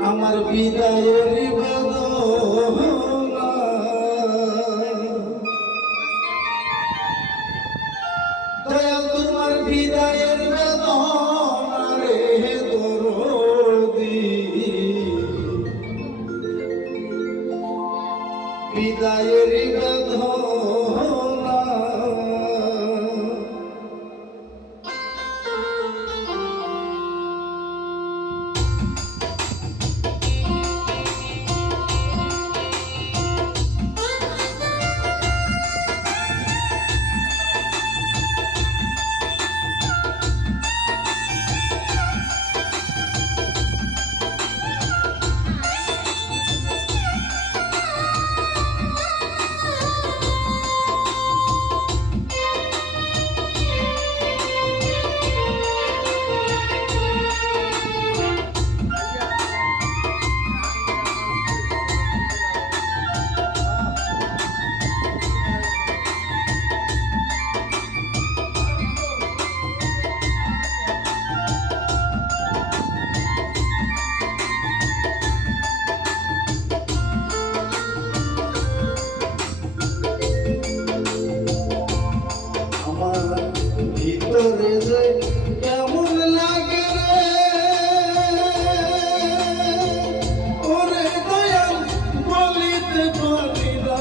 আমার বিদায়ের বেদনা দয়াল তোমার বিদায়ের বেদনা রে দরদি বিদায়ের বেদনা ভিতরে যে কেমন লাগে রে ওরে দয়াল বলিতে পারি না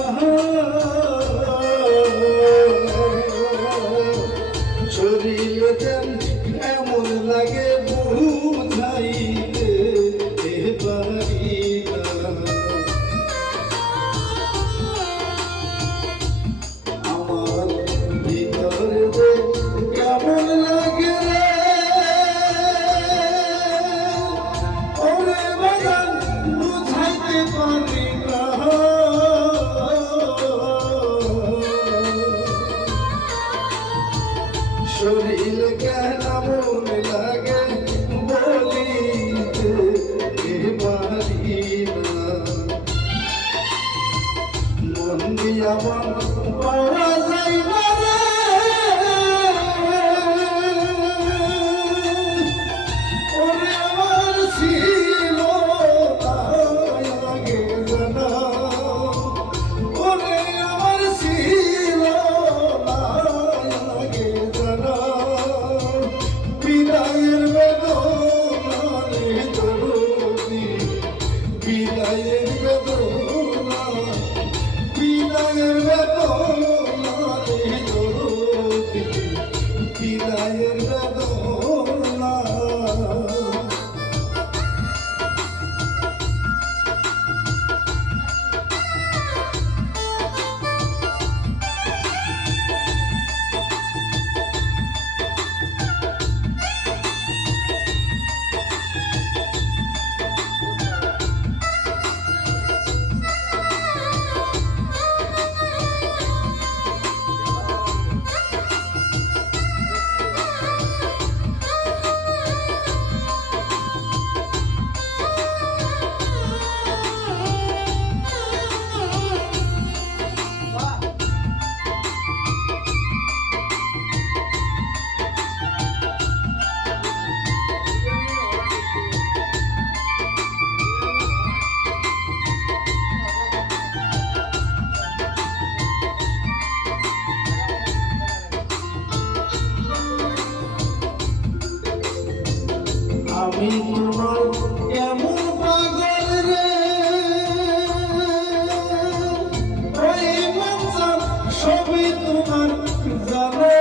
শরীরে যেন এমন লাগে বুঝাইতে পারি না আমার ভিতরে যে কেমন লাগে রে ওরে বাগান বুঝাইতে পারি না শরীর কেন মন লাগে বলিতে পারি না মন দিয়া মন পাওয়া যায় না আমি তোমার কেমন পাগল রে ওই মনসার সবই তোমার জানা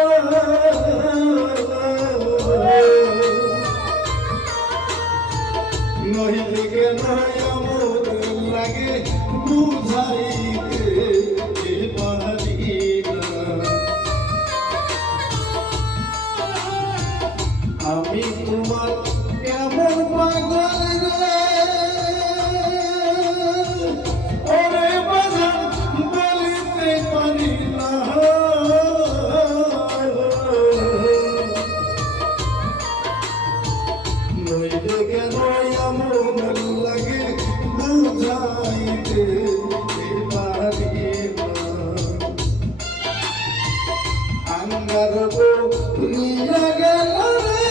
নইলে কেন এমন লাগে বুঝাইতে পারি না আমি তোমার কেমন পাগল রে ওরে বাজান বলিতে পারি না নইলে কেন এমন লাগে বুঝাইতে পারি না আঙ্গার বলিয়া গেল রে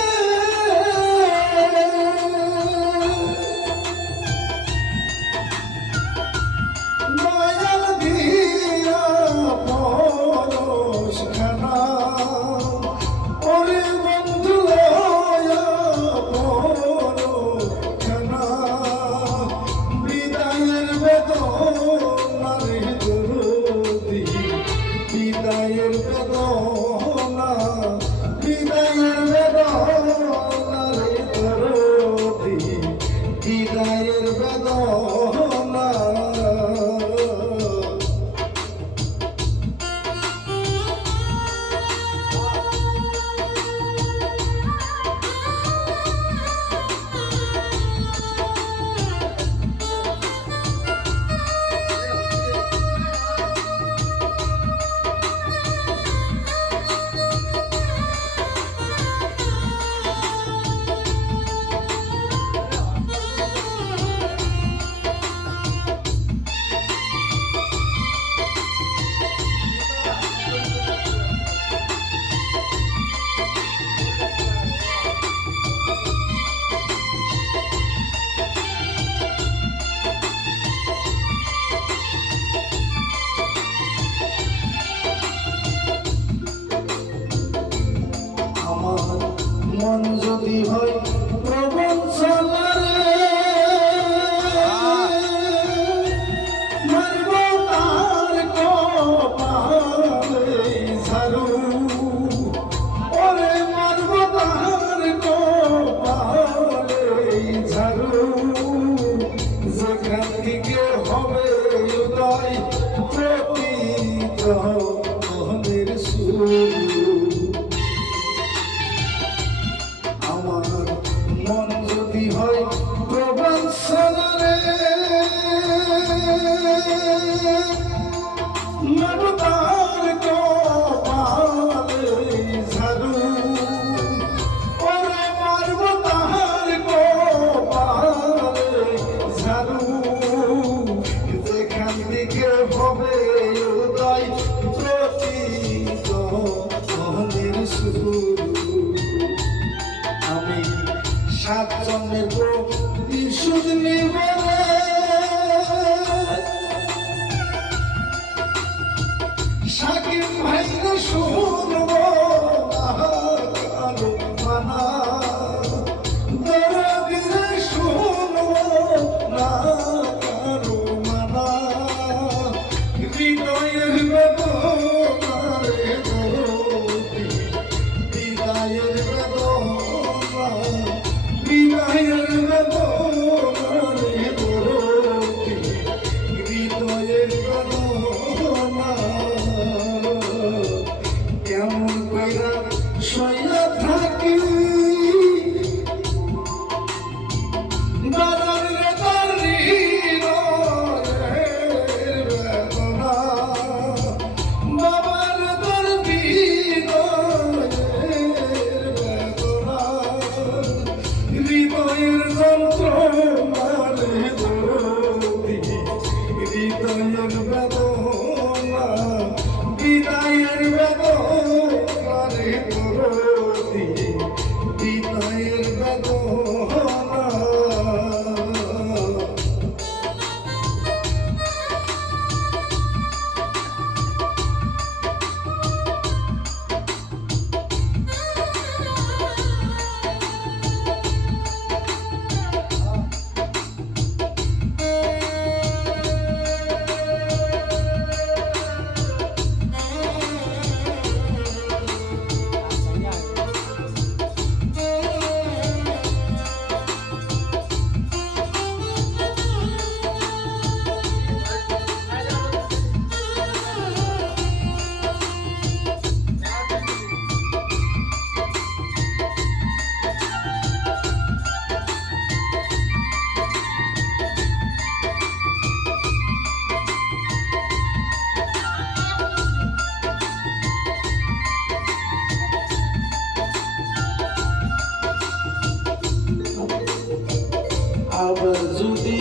আবার যদি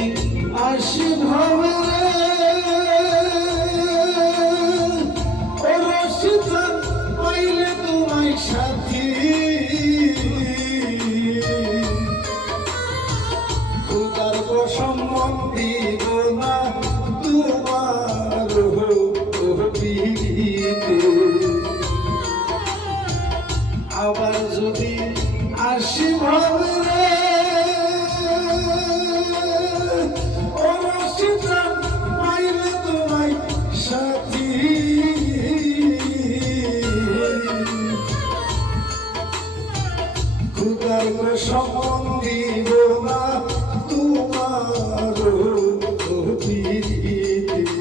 আসি ভাবে রসিদান পাইলে তোমায় সাথী খুদার কসম দিব না তোমার পিড়িতে আবার যদি আসি ভাবে রসিদান পাইলে তোমায় সাথী খুদার কসম দিব না তোমার পিড়িতে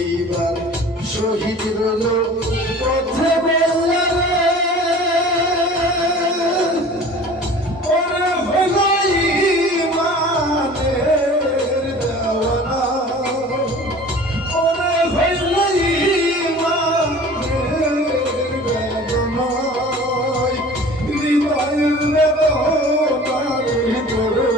এইবার শহীদ রইল পথে বেলা ওরে হইল ইমানের দেওয়ানা ওরে হইল ইমানের বেদনায় হৃদয়ের বেদনার ভিতরে